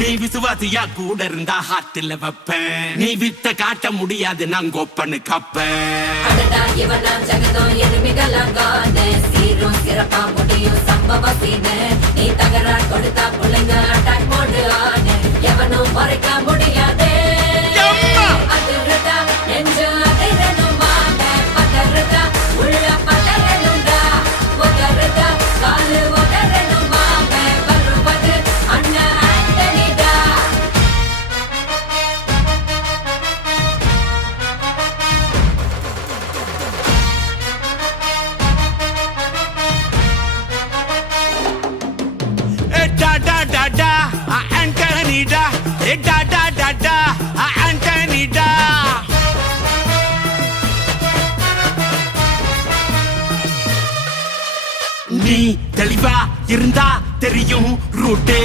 நீ விசுவாசியா கூட இருந்தா ஹார்ட்ல வைப்பேன். நீ வித்த காட்ட முடியாது நான் கொப்பனு கப்பேன். ஜகதம் எருமிகளாங்காது சீரும் சிறப்பா முடியும் சம்பவ சீனு. நீ தகராறு கொடுத்தா பிள்ளைங்க அட்டாக் மோடு ஆனு. எவனும் மறைக்க முடியாதே. அதிர்றதா நெஞ்சு அதிரணும் வாங்க. பதறதா உள்ள பதறணும்டா. உதறதா காலு உதறணும் வாங்க. வருவது அண்ணன் ஆண்டனிடா. Da da da da, Anthony da. Da da da da, Anthony da. நீ தெளிவா இருந்தா தெரியும் ரூட்டே.